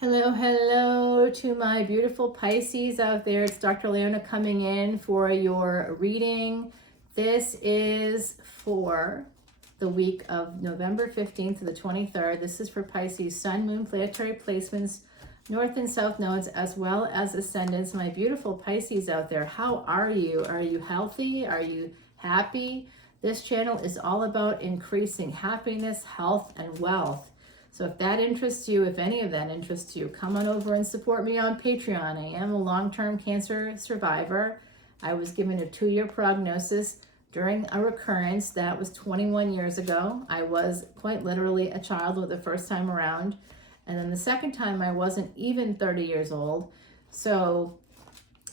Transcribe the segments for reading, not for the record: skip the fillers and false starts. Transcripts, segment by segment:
Hello, hello to my beautiful Pisces out there. It's Dr. Leona coming in for your reading. This is for the week of November 15th to the 23rd. This is for Pisces Sun, Moon, planetary placements, North and South nodes, as well as ascendants. My beautiful Pisces out there, how are you? Are you healthy? Are you happy? This channel is all about increasing happiness, health, and wealth. So if that interests you, if any of that interests you, come on over and support me on Patreon. I am a long-term cancer survivor. I was given a 2-year prognosis during a recurrence. That was 21 years ago. I was quite literally a child with the first time around. And then the second time I wasn't even 30 years old. So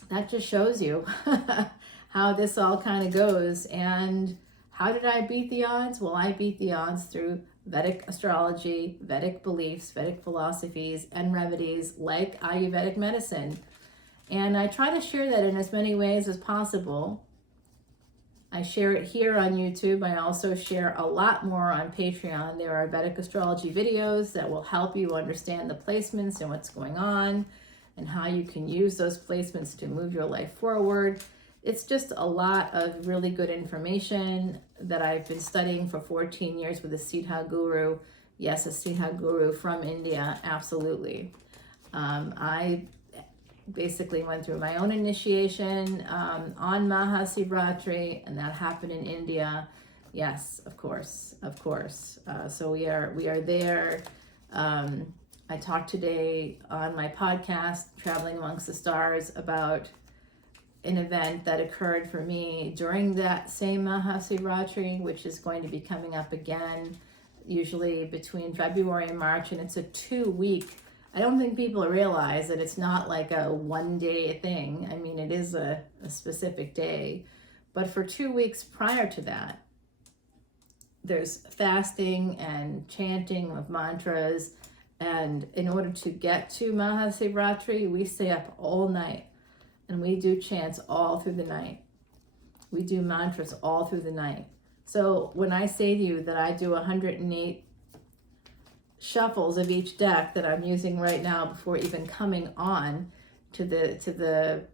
that just shows you how this all kind of goes. And how did I beat the odds? Well, I beat the odds through Vedic astrology, Vedic beliefs, Vedic philosophies, and remedies like Ayurvedic medicine. And I try to share that in as many ways as possible. I share it here on YouTube. I also share a lot more on Patreon. There are Vedic astrology videos that will help you understand the placements and what's going on and how you can use those placements to move your life forward. It's just a lot of really good information that I've been studying for 14 years with a Siddha guru. Yes, a Siddha guru from India, absolutely. I basically went through my own initiation on Mahasivratri, and that happened in India. Yes, of course. So we are there. I talked today on my podcast, Traveling Amongst the Stars, about an event that occurred for me during that same Mahasivratri, which is going to be coming up again, usually between February and March, and it's a 2-week. I don't think people realize that it's not like a one-day thing. I mean, it is a specific day, but for 2 weeks prior to that, there's fasting and chanting of mantras, and in order to get to Mahasivratri, we stay up all night. And we do chants all through the night. We do mantras all through the night. So when I say to you that I do 108 shuffles of each deck that I'm using right now before even coming on to the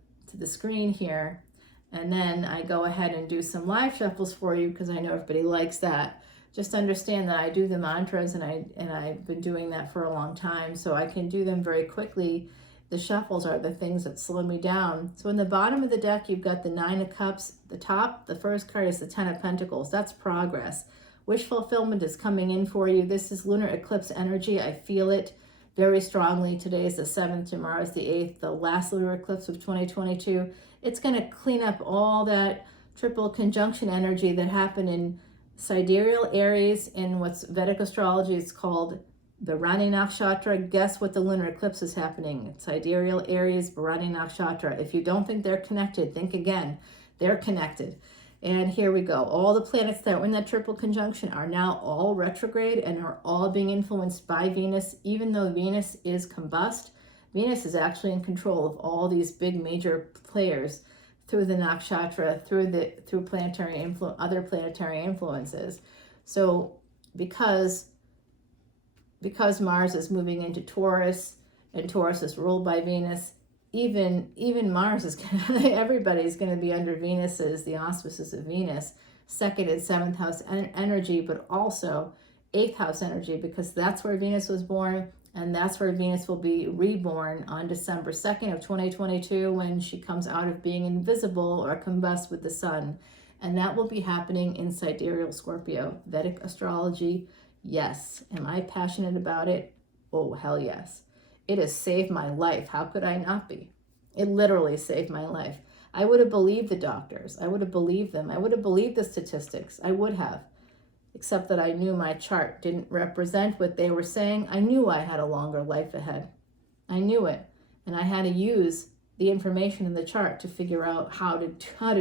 screen here, and then I go ahead and do some live shuffles for you because I know everybody likes that. Just understand that I do the mantras and I've been doing that for a long time, so I can do them very quickly. The shuffles are the things that slow me down. So in the bottom of the deck, you've got the 9 of Cups. The top, the first card is the 10 of Pentacles. That's progress. Wish fulfillment is coming in for you. This is lunar eclipse energy. I feel it very strongly. Today is the 7th, tomorrow is the 8th, the last lunar eclipse of 2022. It's going to clean up all that triple conjunction energy that happened in sidereal Aries. In what's Vedic astrology, it's called the Rani Nakshatra. Guess what the lunar eclipse is happening? It's sidereal Aries, Rani Nakshatra. If you don't think they're connected, think again. They're connected. And here we go. All the planets that were in that triple conjunction are now all retrograde and are all being influenced by Venus. Even though Venus is combust, Venus is actually in control of all these big major players through the nakshatra, through planetary other planetary influences. So because Mars is moving into Taurus, and Taurus is ruled by Venus, even Mars is everybody's going to be under Venus's, the auspices of Venus, 2nd and 7th house energy, but also 8th house energy, because that's where Venus was born, and that's where Venus will be reborn on December 2nd of 2022 when she comes out of being invisible or combust with the sun. And that will be happening in sidereal Scorpio. Vedic astrology. Yes. Am I passionate about it? Oh, hell yes. It has saved my life. How could I not be? It literally saved my life. I would have believed the doctors. I would have believed them. I would have believed the statistics. I would have. Except that I knew my chart didn't represent what they were saying. I knew I had a longer life ahead. I knew it. And I had to use the information in the chart to figure out how to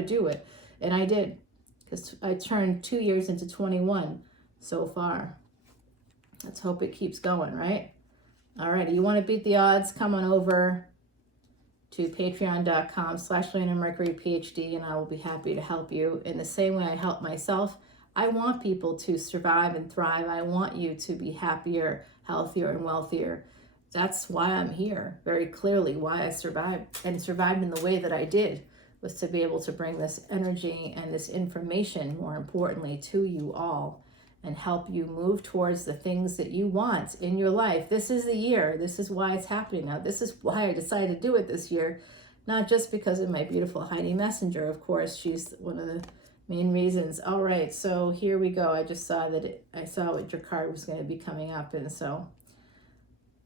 do it. And I did. Because I turned 2 years into 21 so far. Let's hope it keeps going, right? All right, you want to beat the odds? Come on over to patreon.com/leonamercuryphd, and I will be happy to help you in the same way I help myself. I want people to survive and thrive. I want you to be happier, healthier, and wealthier. That's why I'm here, very clearly, why I survived, and survived in the way that I did, was to be able to bring this energy and this information, more importantly, to you all, and help you move towards the things that you want in your life. This is the year. This is why it's happening now. This is why I decided to do it this year, not just because of my beautiful Heidi Messenger. Of course, she's one of the main reasons. All right, so here we go. I just saw that I saw what your card was going to be coming up, and so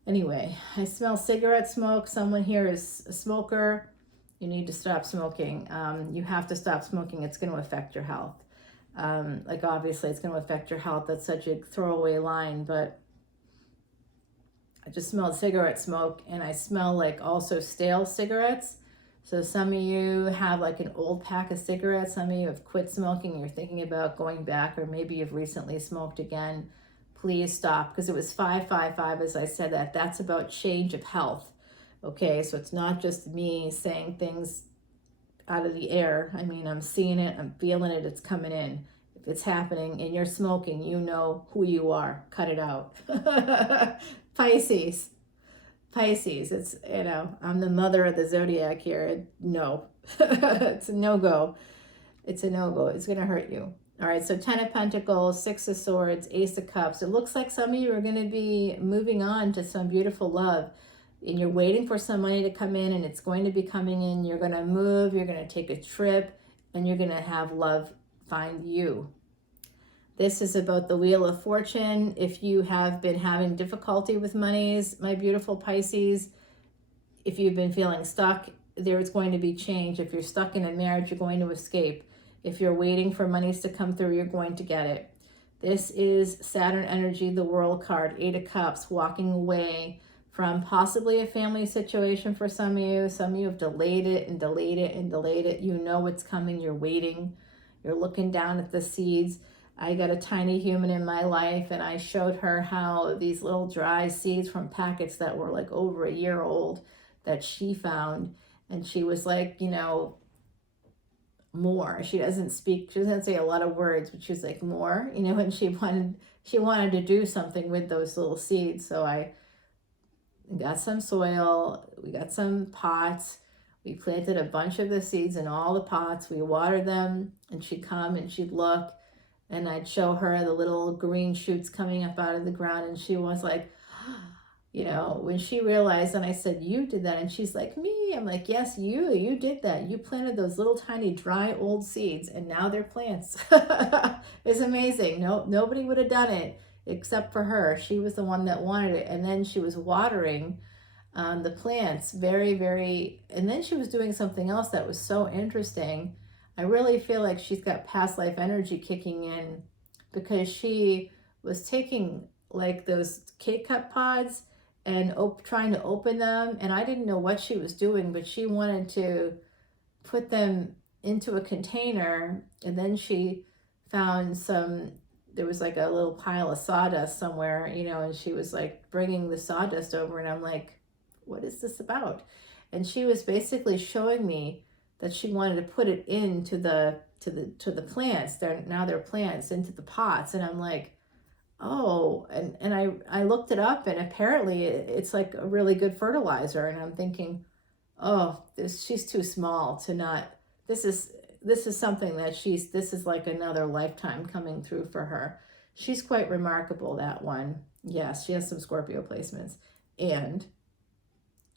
anyway, I smell cigarette smoke. Someone here is a smoker. You need to stop smoking. You have to stop smoking. It's going to affect your health. Like, obviously, it's going to affect your health. That's such a throwaway line, but I just smelled cigarette smoke, and I smell like also stale cigarettes. So some of you have like an old pack of cigarettes. Some of you have quit smoking. You're thinking about going back, or maybe you've recently smoked again. Please stop, because it was 555 as I said that. That's about change of health. Okay, so it's not just me saying things out of the air. I mean, I'm seeing it, I'm feeling it, it's coming in. If it's happening and you're smoking, you know who you are. Cut it out. Pisces. It's, you know, I'm the mother of the zodiac here. No. It's a no-go. It's a no-go. It's going to hurt you. All right, so 10 of Pentacles, 6 of Swords, Ace of Cups. It looks like some of you are going to be moving on to some beautiful love, and you're waiting for some money to come in, and it's going to be coming in. You're going to move, you're going to take a trip, and you're going to have love find you. This is about the Wheel of Fortune. If you have been having difficulty with monies, my beautiful Pisces, if you've been feeling stuck, there is going to be change. If you're stuck in a marriage, you're going to escape. If you're waiting for monies to come through, you're going to get it. This is Saturn energy, the World card, 8 of Cups, walking away from possibly a family situation for some of you. Some of you have delayed it and delayed it and delayed it. You know it's coming. You're waiting. You're looking down at the seeds. I got a tiny human in my life, and I showed her how these little dry seeds from packets that were like over a year old that she found. And she was like, you know, more. She doesn't say a lot of words, but she's like, more, you know, and she wanted to do something with those little seeds. So I got some soil, we got some pots, we planted a bunch of the seeds in all the pots, we watered them, and she'd come and she'd look, and I'd show her the little green shoots coming up out of the ground, and she was like, you know, when she realized, and I said, you did that, and she's like, me? I'm like, yes, you did that. You planted those little tiny dry old seeds, and now they're plants. It's amazing. No, nobody would have done it except for her. She was the one that wanted it, and then she was watering the plants very, very, and then she was doing something else that was so interesting. I really feel like she's got past life energy kicking in, because she was taking like those K-cup pods and trying to open them, and I didn't know what she was doing, but she wanted to put them into a container, and then she found there was like a little pile of sawdust somewhere, you know, and she was like bringing the sawdust over, and I'm like, what is this about? And she was basically showing me that she wanted to put it into the plants. They're plants, into the pots, and I'm like, oh, and I looked it up, and apparently it's like a really good fertilizer, and I'm thinking, oh, she's too small to not, this is something that this is like another lifetime coming through for her. She's quite remarkable, that one. Yes, she has some Scorpio placements, and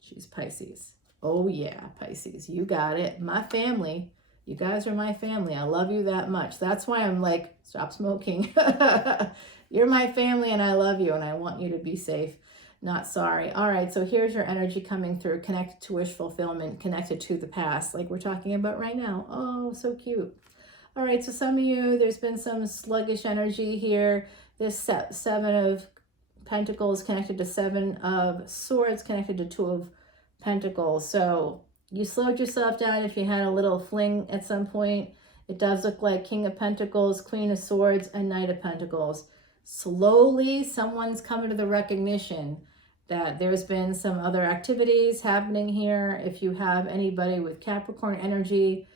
she's Pisces. Oh yeah, Pisces, you got it. My family, you guys are my family. I love you that much. That's why I'm like, stop smoking. You're my family, and I love you, and I want you to be safe, not sorry. All right, so here's your energy coming through, connected to wish fulfillment, connected to the past, like we're talking about right now. Oh, so cute. All right, so some of you, there's been some sluggish energy here. This 7 of Pentacles connected to 7 of Swords, connected to 2 of Pentacles. So you slowed yourself down if you had a little fling at some point. It does look like King of Pentacles, Queen of Swords, and Knight of Pentacles. Slowly, someone's coming to the recognition that there's been some other activities happening here. If you have anybody with Capricorn energy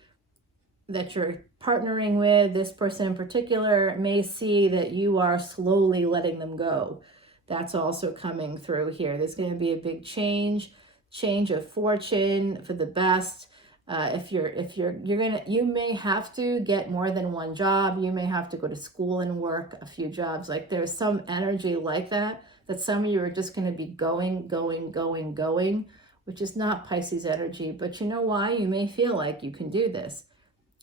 that you're partnering with, this person in particular may see that you are slowly letting them go. That's also coming through here. There's going to be a big change of fortune for the best. You may have to get more than one job. You may have to go to school and work a few jobs. Like there's some energy like that some of you are just going to be going, which is not Pisces energy. But you know why? You may feel like you can do this.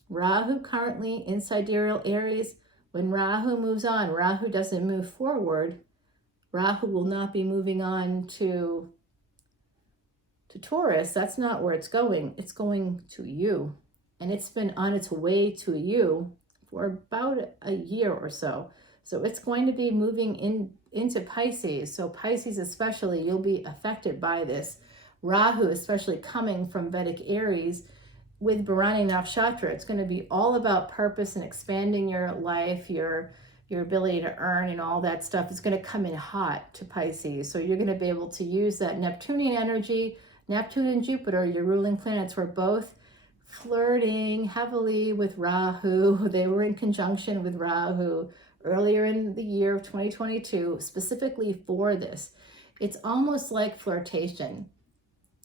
Rahu currently in sidereal Aries. When Rahu moves on, Rahu doesn't move forward. Rahu will not be moving on to Taurus. That's not where it's going. It's going to you. And it's been on its way to you for about a year or so. So it's going to be moving into Pisces. So Pisces especially, you'll be affected by this. Rahu, especially coming from Vedic Aries with Bharani Nakshatra, it's going to be all about purpose and expanding your life, your ability to earn and all that stuff. Is going to come in hot to Pisces. So you're going to be able to use that Neptunian energy. Neptune and Jupiter, your ruling planets, were both flirting heavily with Rahu. They were in conjunction with Rahu earlier in the year of 2022, specifically for this. It's almost like flirtation.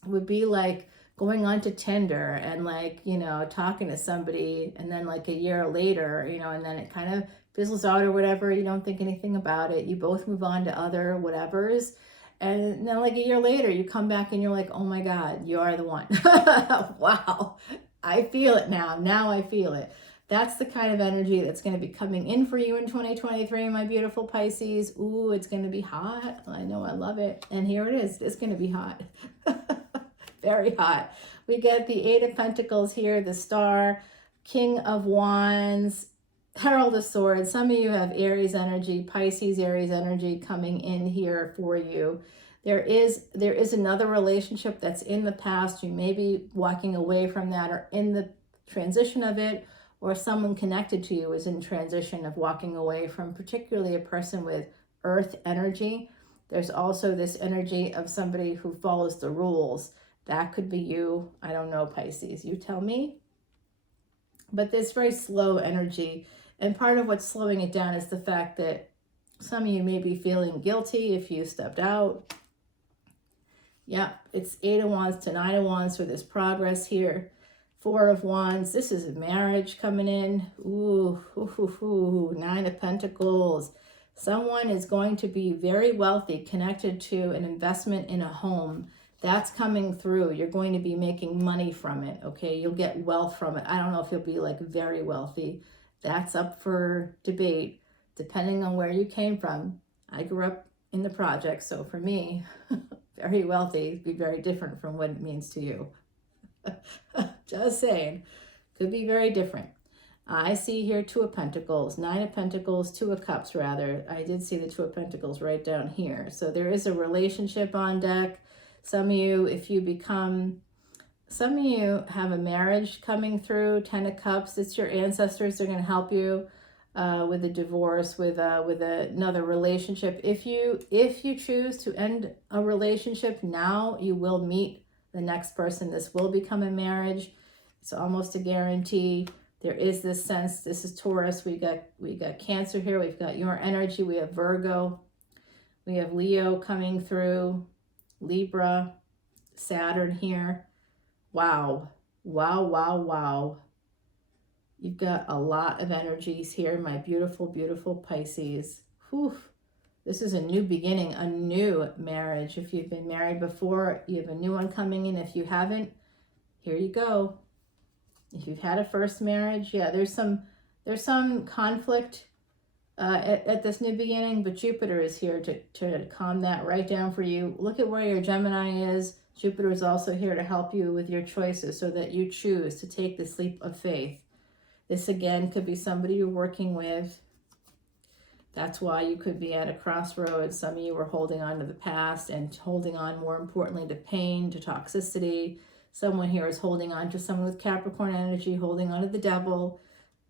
It would be like going onto Tinder and talking to somebody, and then like a year later, and then it kind of fizzles out or whatever. You don't think anything about it. You both move on to other whatevers. And then like a year later, you come back and you're like, oh my God, you are the one. Wow. I feel it now. Now I feel it. That's the kind of energy that's going to be coming in for you in 2023, my beautiful Pisces. Ooh, it's going to be hot. I know, I love it. And here it is. It's going to be hot. Very hot. We get the Eight of Pentacles here, the Star, King of Wands, Herald of Swords. Some of you have Aries energy, Pisces Aries energy coming in here for you. There is another relationship that's in the past. You may be walking away from that or in the transition of it, or someone connected to you is in transition of walking away from, particularly a person with earth energy. There's also this energy of somebody who follows the rules. That could be you. I don't know, Pisces. You tell me. But there's very slow energy. And part of what's slowing it down is the fact that some of you may be feeling guilty if you stepped out. Yeah, it's 8 of Wands to 9 of Wands for this progress here. 4 of Wands. This is a marriage coming in. Ooh, 9 of Pentacles. Someone is going to be very wealthy, connected to an investment in a home. That's coming through. You're going to be making money from it, okay? You'll get wealth from it. I don't know if you'll be like very wealthy. That's up for debate, depending on where you came from. I grew up in the projects, so for me, very wealthy would be very different from what it means to you. Just saying. Could be very different. I see here 2 of Pentacles, 9 of Pentacles, 2 of Cups rather. I did see the 2 of Pentacles right down here. So there is a relationship on deck. Some of you have a marriage coming through, 10 of Cups. It's your ancestors. They're going to help you with a divorce, with another relationship. If you choose to end a relationship now, you will meet the next person. This will become a marriage. It's almost a guarantee. There is this sense. This is Taurus. We got Cancer here. We've got your energy. We have Virgo. We have Leo coming through. Libra, Saturn here. Wow. You've got a lot of energies here, my beautiful, beautiful Pisces. Whew. This is a new beginning, a new marriage. If you've been married before, you have a new one coming in. If you haven't, here you go. If you've had a first marriage, yeah, there's some conflict at this new beginning, but Jupiter is here to calm that right down for you. Look at where your Gemini is. Jupiter is also here to help you with your choices so that you choose to take this leap of faith. This again could be somebody you're working with. That's why you could be at a crossroads. Some of you are holding on to the past and holding on, more importantly, to pain, to toxicity. Someone here is holding on to someone with Capricorn energy, holding on to the devil.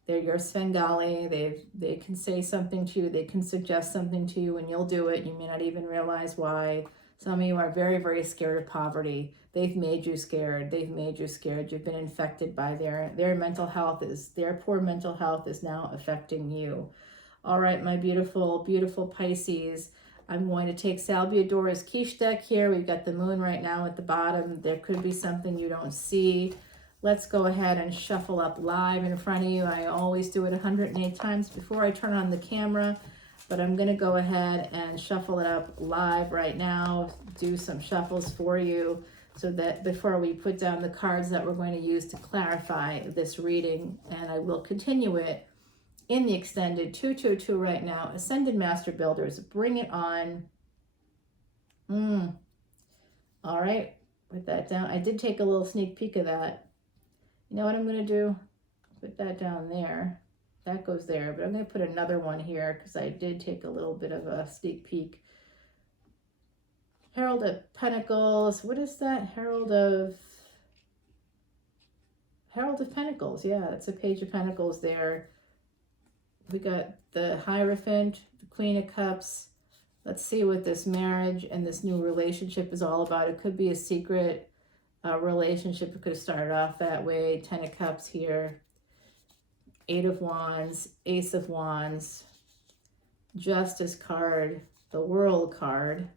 They're your Svengali. They can say something to you. They can suggest something to you and you'll do it. You may not even realize why. Some of you are very, very scared of poverty. They've made you scared. You've been infected by their mental health. Their poor mental health is now affecting you. All right, my beautiful, beautiful Pisces. I'm going to take Salviadora's quiche deck here. We've got the moon right now at the bottom. There could be something you don't see. Let's go ahead and shuffle up live in front of you. I always do it 108 times before I turn on the camera, but I'm going to go ahead and shuffle it up live right now, do some shuffles for you so that before we put down the cards that we're going to use to clarify this reading, and I will continue it in the extended 222 right now. Ascended Master Builders, bring it on. All right, put that down. I did take a little sneak peek of that. You know what I'm going to do? Put that down there. That goes there, but I'm going to put another one here because I did take a little bit of a sneak peek. Herald of Pentacles. What is that? Herald of Pentacles. Yeah, it's a Page of Pentacles there. We got the Hierophant, the Queen of Cups. Let's see what this marriage and this new relationship is all about. It could be a secret relationship. It could have started off that way. 10 of Cups here. 8 of Wands, Ace of Wands, Justice card, the World card,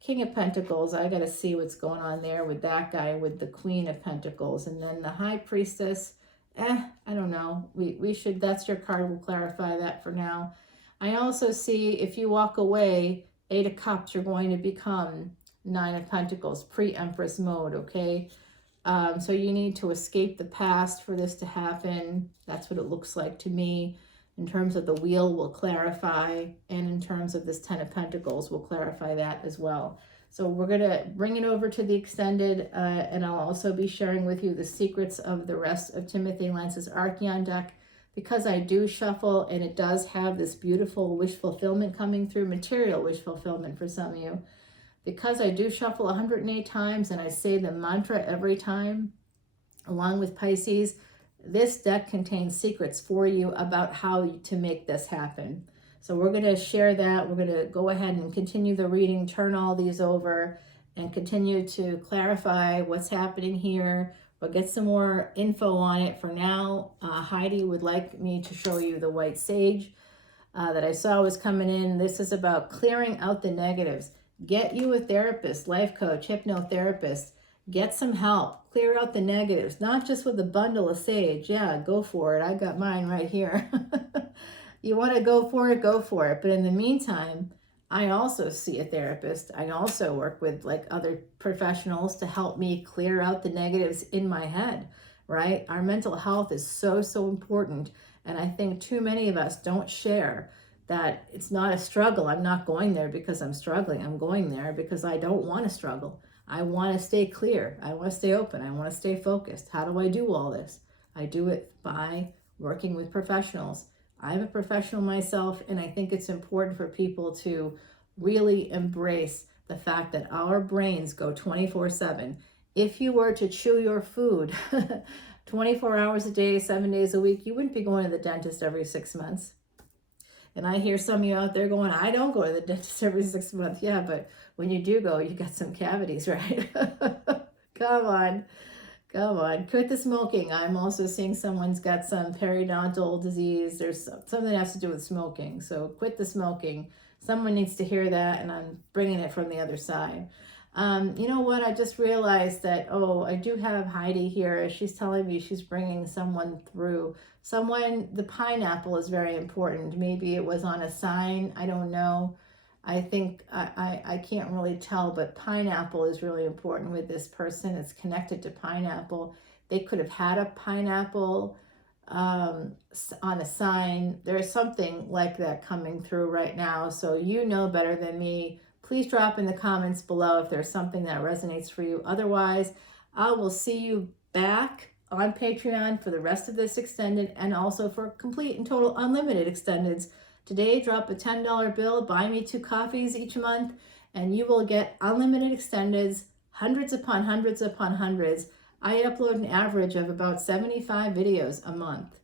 King of Pentacles. I got to see what's going on there with that guy with the Queen of Pentacles. And then the High Priestess. I don't know. We should, that's your card. We'll clarify that for now. I also see if you walk away, 8 of Cups, you're going to become 9 of Pentacles, pre-Empress mode, okay? So you need to escape the past for this to happen. That's what it looks like to me. In terms of the wheel, we'll clarify. And in terms of this 10 of Pentacles, we'll clarify that as well. So we're going to bring it over to the extended, and I'll also be sharing with you the secrets of the rest of Timothy Lance's Archeon deck, because I do shuffle, and it does have this beautiful wish fulfillment coming through, material wish fulfillment for some of you. Because I do shuffle 108 times and I say the mantra every time, along with Pisces, this deck contains secrets for you about how to make this happen. So we're going to share that. We're going to go ahead and continue the reading, turn all these over, and continue to clarify what's happening here. We'll get some more info on it. For now, Heidi would like me to show you the white sage that I saw was coming in. This is about clearing out the negatives. Get you a therapist, life coach, hypnotherapist. Get some help. Clear out the negatives, not just with a bundle of sage. Yeah, go for it. I got mine right here. You want to go for it, go for it. But in the meantime, I also see a therapist. I also work with like other professionals to help me clear out the negatives in my head, right? Our mental health is so, so important. And I think too many of us don't share that it's not a struggle. I'm not going there because I'm struggling. I'm going there because I don't want to struggle. I want to stay clear. I want to stay open. I want to stay focused. How do I do all this? I do it by working with professionals. I'm a professional myself, and I think it's important for people to really embrace the fact that our brains go 24/7. If you were to chew your food 24 hours a day, 7 days a week, you wouldn't be going to the dentist every 6 months. And I hear some of you out there going, I don't go to the dentist every 6 months. Yeah, but when you do go, you got some cavities, right? Come on. Come on. Quit the smoking. I'm also seeing someone's got some periodontal disease. There's something that has to do with smoking. So quit the smoking. Someone needs to hear that, and I'm bringing it from the other side. You know what? I just realized that, I do have Heidi here. She's telling me she's bringing someone through. The pineapple is very important. Maybe it was on a sign. I don't know. I think I can't really tell, but pineapple is really important with this person. It's connected to pineapple. They could have had a pineapple on a sign. There's something like that coming through right now. So you know better than me. Please drop in the comments below if there's something that resonates for you. Otherwise, I will see you back on Patreon for the rest of this extended, and also for complete and total unlimited extendeds. Today, drop a $10 bill, buy me 2 coffees each month, and you will get unlimited extendeds, hundreds upon hundreds upon hundreds. I upload an average of about 75 videos a month.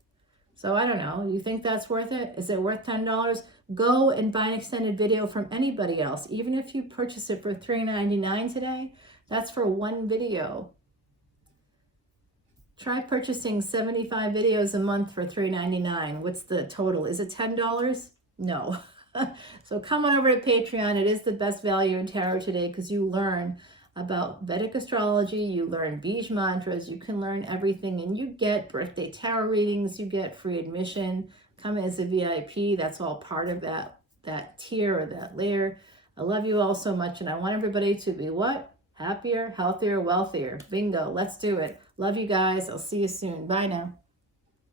So I don't know, you think that's worth it? Is it worth $10? Go and buy an extended video from anybody else. Even if you purchase it for $3.99 today, that's for one video. Try purchasing 75 videos a month for $3.99. What's the total? Is it $10? No. So come on over to Patreon. It is the best value in tarot today because you learn about Vedic astrology, you learn Bij mantras, you can learn everything, and you get birthday tarot readings, you get free admission, come as a VIP. That's all part of that tier or that layer. I love you all so much, and I want everybody to be what? Happier, healthier, wealthier. Bingo. Let's do it. Love you guys. I'll see you soon. Bye now.